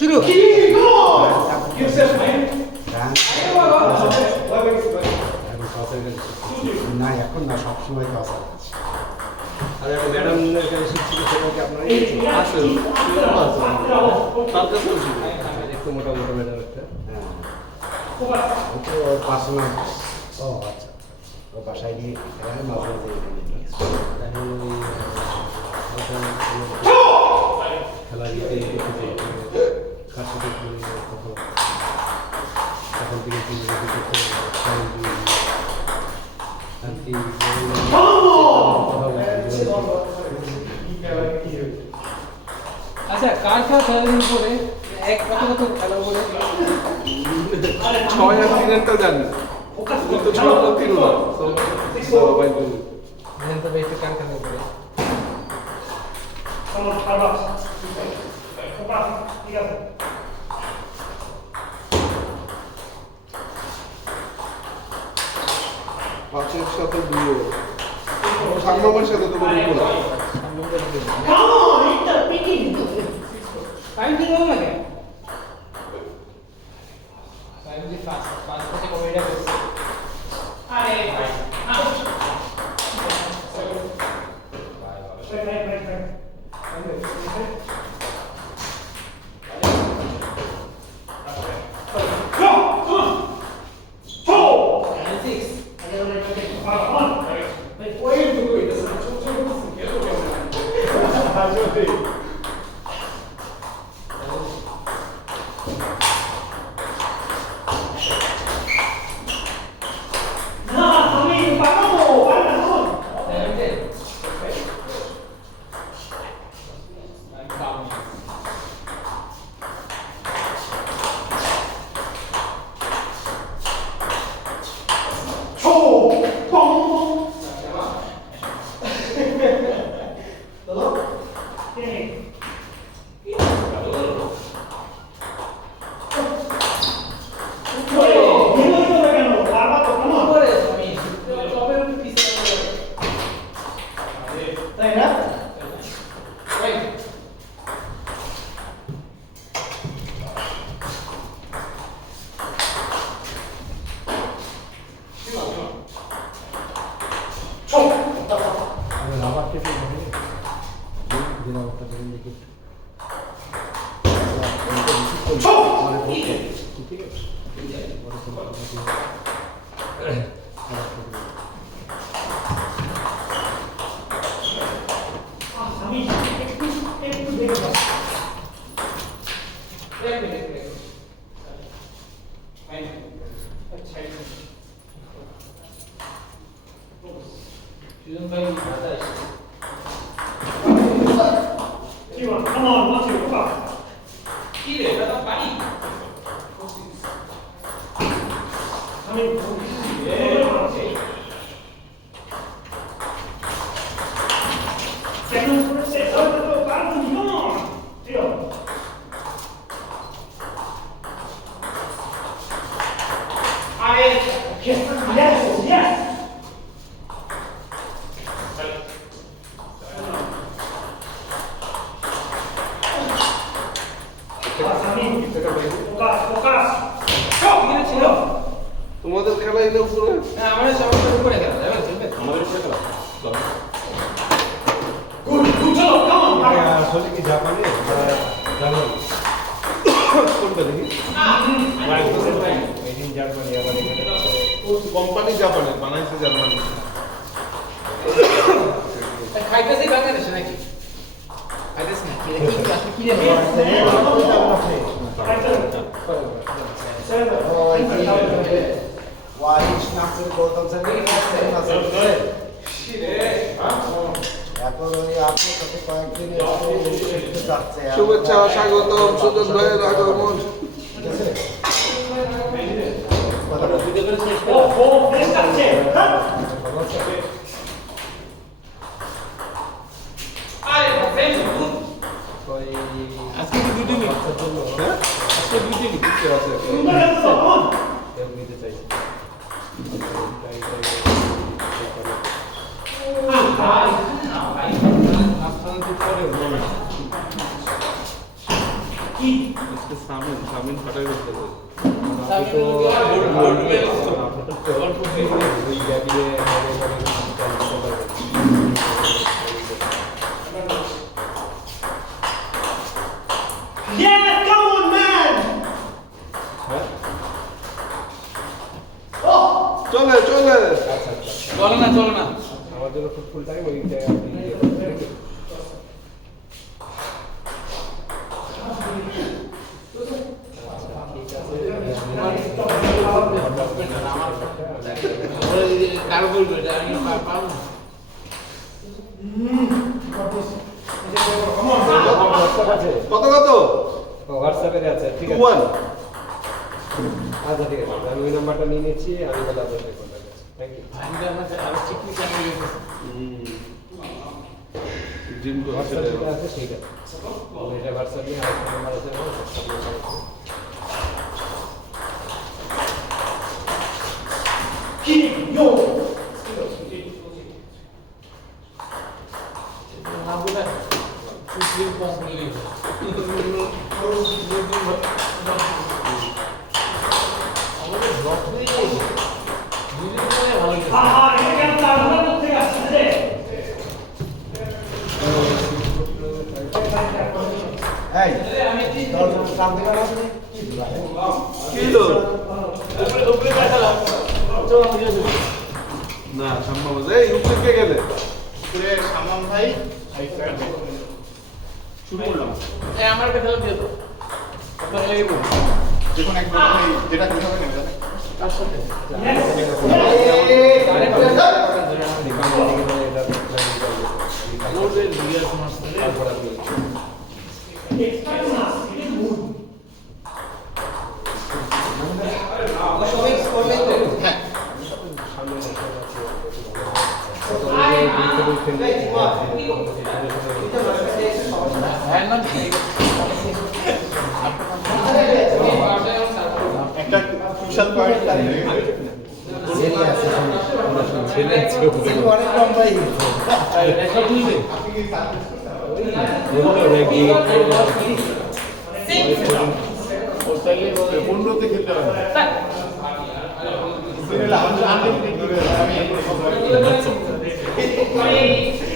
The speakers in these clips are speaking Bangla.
শুরু না এখন না সবসময় তো আসা আর একটা ম্যাডাম এখানে শিখছিল সেটা কি আপনার আছে তার কাছেও ছিল একটু মোটা মোটা ম্যাডাম একটা হ্যাঁ ওর পার্সোনাল ও আচ্ছা ও বাসায় গিয়ে মাঝে মাঝে খেলা দিতে কার সাথে এখন থেকে আচ্ছা কার খেলা খেলার উপরে এক কত কত খেলার উপরে 6 অ্যাক্সিডেন্টটা জানি তো 6 তো তিন না সো ভাই জানেন তবে একটু কার খেলার উপরে পাঁচের সাথে দুটো সাংবাদিকের সাথে তো বলি বলা টাইম দিন হবে না টাইম দি ফাস্ট ফাস্ট থেকে কমেডি করছে আরে ভাই রাবার টেপে দিন একটা ধরে দেখি ঠিক আছে সুজন ভাই মাথা আসছে Come on, let's go. Come on. কি রে এটা তো পানি I mean, yeah. Second first set. Come on. Deal. Yes, yes. Focus. এখানে ছিল তোমাদের খেলা এলে উপরে না আমাদের সবার উপরে খেলা যাবে চলবে আমাদের উপরে খেলা Good job. Come on. আসলে কি জাপানে জানো কোনটা দেখি মেড ইন জার্মানি আবার এখানে কোম্পানি জাপানের বানাইছে জার্মানি খাইতেছি বাংলাদেশে নাকি খাইতেছি না কি রে ওয়াইশ নাচের গৌতম স্যার নাচের এখন ওই আপনার সাথে কয়েকদিন একটু যাচ্ছে শুভেচ্ছা স্বাগতম সুজন ভাইয়ের আগমন ঠিক আছে Finish that chair. আজকে দুটো মিনিট হ্যাঁ আজকে দুটো মিনিট ঠিক আছে Come on. নিতে চাইছি আপনার তো পরে কি আজকে সামিন ফাটাই করতে হবে। আপনি তো ওই জায়গায় Yeah, come on, man! হ্যাঁ চলে চলে আচ্ছা আচ্ছা চলো না চলো না আমার জন্য খুব ফুল টাইম ওই জায়গায় আপনি ইয়ে করতে নাকি? কারো বলবে এটা আমি পাবো না। হোয়াটসঅ্যাপ আছে? কত কত হোয়াটসঅ্যাপে আছে, ঠিক আছে। 1 আচ্ছা ঠিক আছে, আমি ওই নাম্বারটা নিয়ে নিচ্ছি, আমি তাহলে আপনার সাথে কন্ট্যাক্ট করছি। Thank you. ভাইটা আমাদের আরো চিকনি চাকরি গেছে। জিম করতে হোয়াটসঅ্যাপ যেটা আছে সেইটা, এটা হোয়াটসঅ্যাপ নিয়ে আরেকটা নাম্বার আছে আমার, হোয়াটসঅ্যাপ নাম্বার আছে। না বলে সুপ্রিম কোম্পানি আমাদের ব্লক নেই দিদি করে ভালো গেছে আহা, এটা কেন তাড়াহুড়ো করতে আসছিস রে? এই, তোর কাম থেকে আসবে? কি হলো উপরে পাঠালাম চলো ঠিক আছে না সম্ভব এই উপরে কে গেলে শুরু করলাম এই আমার পাঠালাম দিয়ে তো আপনারা এই বলুন দেখুন একবার আপনি যেটা করতে হবে নেবে কার সাথে ওদের বিয়ার মাস্টার তারপর আপনি হ্যাঁ না একটা ক্রুশাল পয়েন্ট ছেলে আছে অনেক কম পাই পনেরোতে খেলতে হবে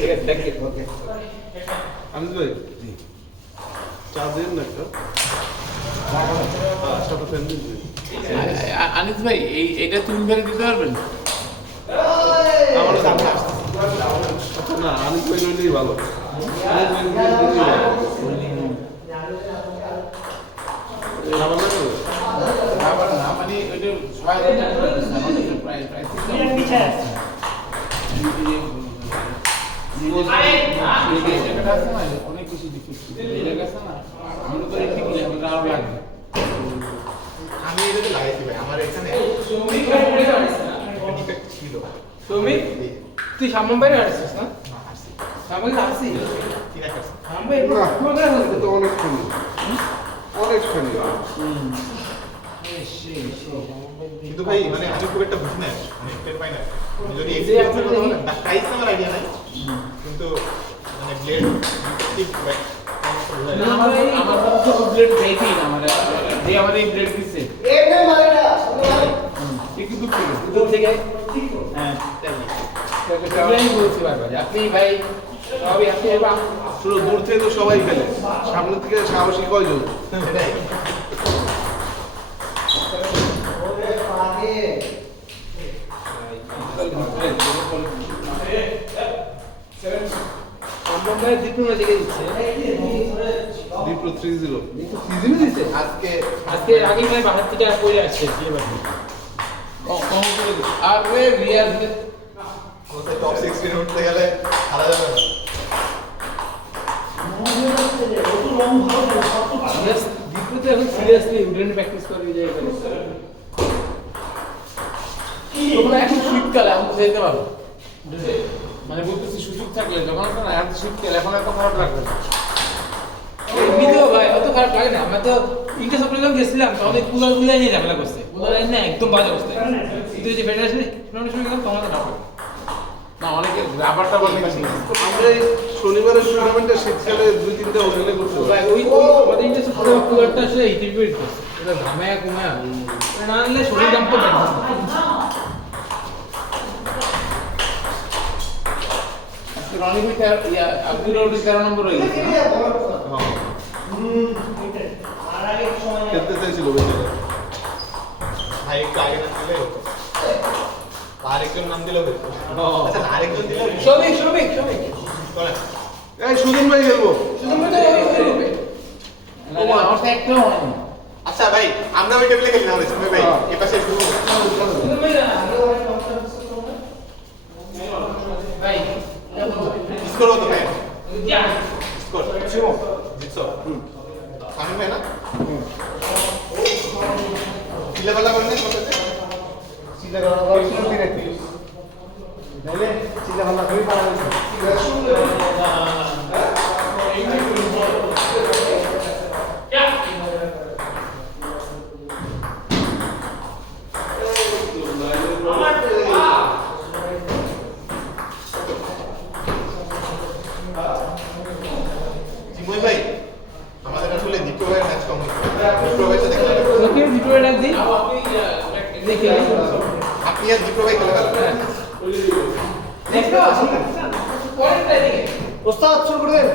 ঠিক আছে, থ্যাংক ইউ, ওকে। আনিস ভাই চা দেন না একটা সাথে ফ্যান দিন আনিস ভাই এইটা তুমি ফেলে দিতে পারবেন আমার না আনিস ভাই নিলেই ভালো আনিস ভাই নিলেই ভালো খাবার না করবে আবার না মানে ওইটা প্রায় বিরাট পিছিয়ে আছে। অনেক কিছু দেখেছি এটা গেছে না মনে করে ঠিক আরো লাগবে আমি এটাতে লাগাইছি ভাই আমার এখানে ডিফেক্ট ছিল শ্রমিক তুই সামনে বাইরে আসছিস না না আসছি সামনে আসছি ঠিক আছে সামনে না এটা তো অনেক খানি অনেক খানি কিন্তু ভাই মানে আমি খুব একটা বুঝি না মানে টের পাই না আমি যদি যে এক্সপিরিয়েন্সের কথা বলেন না প্রাইস আমার আইডিয়া নাই কিন্তু মানে ব্লেড ঠিক আমার তো ব্লেড দেখি না আমার যে আমার এই ব্লেড দিছে একটু দূর থেকে হ্যাঁ আমি বলছি বারবার আপনি ভাই সবই আপনি এবার শুধু দূর থেকে তো সবাই খেলে সামনে থেকে সাহসী কয়জন সেটাই আমরা ডিপ্লোমা দিকে দিচ্ছে ডিপ্লো 30 সিজনে দিছে আজকে আজকে আগে মানে 72 টাকা করে আসছে দিয়ে বাকি কম করে দিচ্ছে আর রে রিয়াজ কোথায় টপ 16 উঠতে গেলে হারা যাবে না ডিপ্লোতে এখন সিরিয়াসলি উডেন প্র্যাকটিস করে যায় করে তোমরা এখন শীতকালে আমি যেতে পারো মানে বলতেছি সুযোগ থাকলে যখন না এখন শীতকালে এখন এত খারাপ লাগবে না এমনিতেও ভাই অত খারাপ লাগে না আমরা তো ইন্টার সপ্তাহে গেছিলাম তো অনেক কুলার গুলাই নিয়ে ঝামেলা করছে কুলার না একদম বাজে অবস্থা কিন্তু এই যে ফেডারেশনে সময় গেলাম তোমাদের না না অনেকে রাবার টাবার বেশি আমরা এই শনিবারের টুর্নামেন্টে শীতকালে 2-3টা হোটেলে করতে পারি। ভাই ওই আমাদের ইন্ডাস্ট্রি পুরো পুরোটা আসলে ইন্টিগ্রেট করছে এটা ঘামায়া কমায়া না আনলে শরীর দাম পড়ে না রনি ভাই ইয়া আব্দুল রৌদি 13 নম্বর হয়ে গেছে না? আর আগে সময় খেলতে চাইছিল বেচারা। ভাই একটু আগে নাম দিলে হতো আরেকজন নাম দিলেও হতো আচ্ছা আরেকজন দিলে সবিক বলেন এই সুজন ভাই খেলবো। শুধু মনে ওই হবে না আমার তো একটাও হয়নি আচ্ছা ভাই আমরা ওই টেবিলে খেলি না হলে সময় ভাই এ পাশে একটু শুধু ভাই না ভাই স্কোর হতো ভাই যা স্কোর জিতছো সামিন ভাই না কিলে বেলা করেন কততে চিন্তা করা যায় শুরু করে দিই তাইলে চিন্তা ভাবনা করে পারা জিময় ভাই আমাদের আসলে দ্বিতীয় ভাইয়ের ম্যাচ কম দ্বিতীয় ভাইয়ের সাথে খেলা ওকে ভিডিও ডাক দিই দেখি আপনি আর দ্বিতীয় ভাই খেলা খেলেন দেখো পরেরটা দিকে ওস্তাদ শুরু করে দেন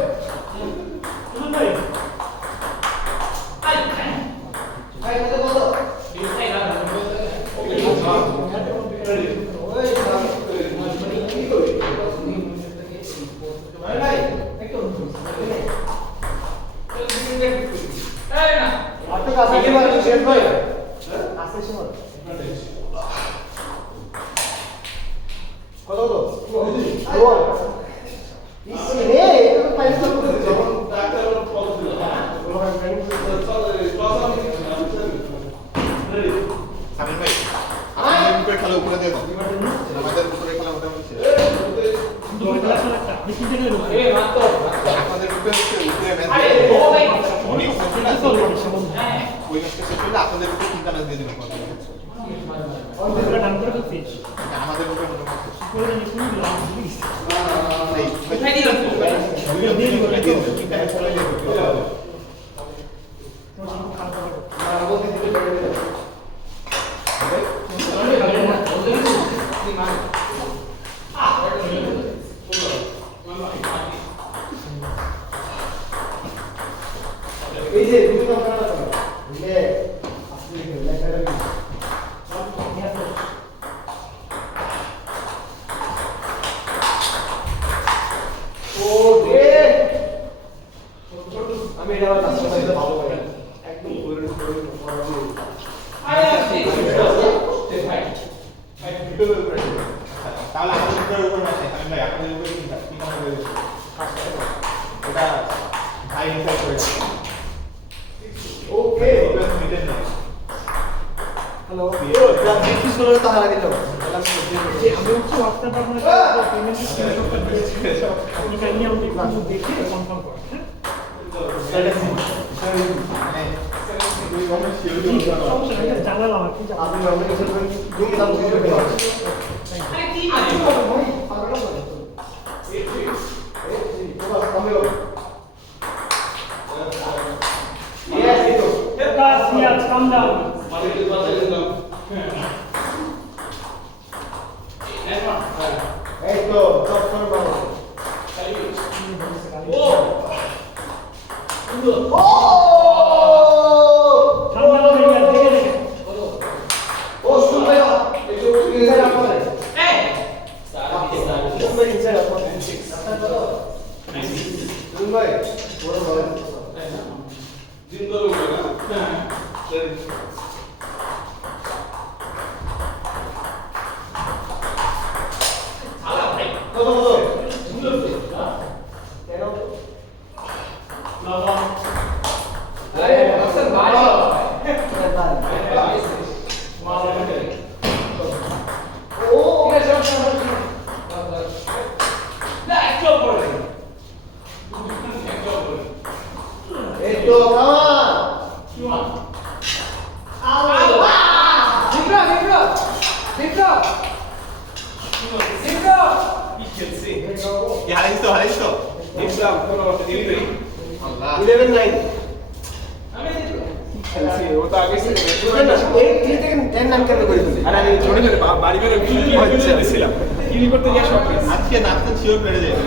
সামিন ভাই আমাদের উপরে খেলা উপরে দিয়ে দাও আমাদের উপরে খেলা মোটামুটি শেষ আপনাদের উপরে হচ্ছে উপরে ম্যাচ অনেক ওই ম্যাচটা শেষ হলে আপনাদের উপরে 3টা ম্যাচ দিয়ে দেবেন আমাদের উপরে মোটামুটি এই যে দুটো কাটা করো দিলে আসলে লেখাটা ও রে আমি এটা আবার কাজ করতে ভালো পাই একদম পুরো তাহলে আমাদের উপরে ম্যাচ সামিন ভাই আপনাদের উপরে 3টা হয়ে গেছে এটা ভাই ইনসাইড করে ওকে মিডল ম্যাচ হ্যালো যা বিক্রি করে তাহার আগে যাও আমি হচ্ছে হোয়াটসঅ্যাপ আপনার পেমেন্ট স্ক্রিনশটটা দিয়েছি আপনি কাইন্ডলি আমাকে একটু দেখে কনফার্ম করুন সমস্যা নেই জানালাম আর কি আপনি আমাদের কাছে জুম দাম দিতে পারেন Yes, calm down. এই তো সব করে ভালো ঠান্ডা হয়ে গেছে দেখে দেখে ও শুন ভাই একটু ইনসাইড আপনাদের শুন ইনসাইড আপনাদের শুন ভাই বড় বড় দিন ধরে উঠে না কত আরে আফসার ভাই ও না একটু পড়ে এই তো Zebra! কি হারাইছো হারাইছো দেখলাম কোনো ডেলিভারি আল্লাহ 11-9 খেলছি ও তো আগে ছিল এই 3 থেকে 10 নাম কেন করে দিলি আরে আমি ছোট ছোট বাড়ি বেরো কি করতে দিছিলাম কি করতে গিয়ে সব আজকে নাচতে শিওর পেরে যাবে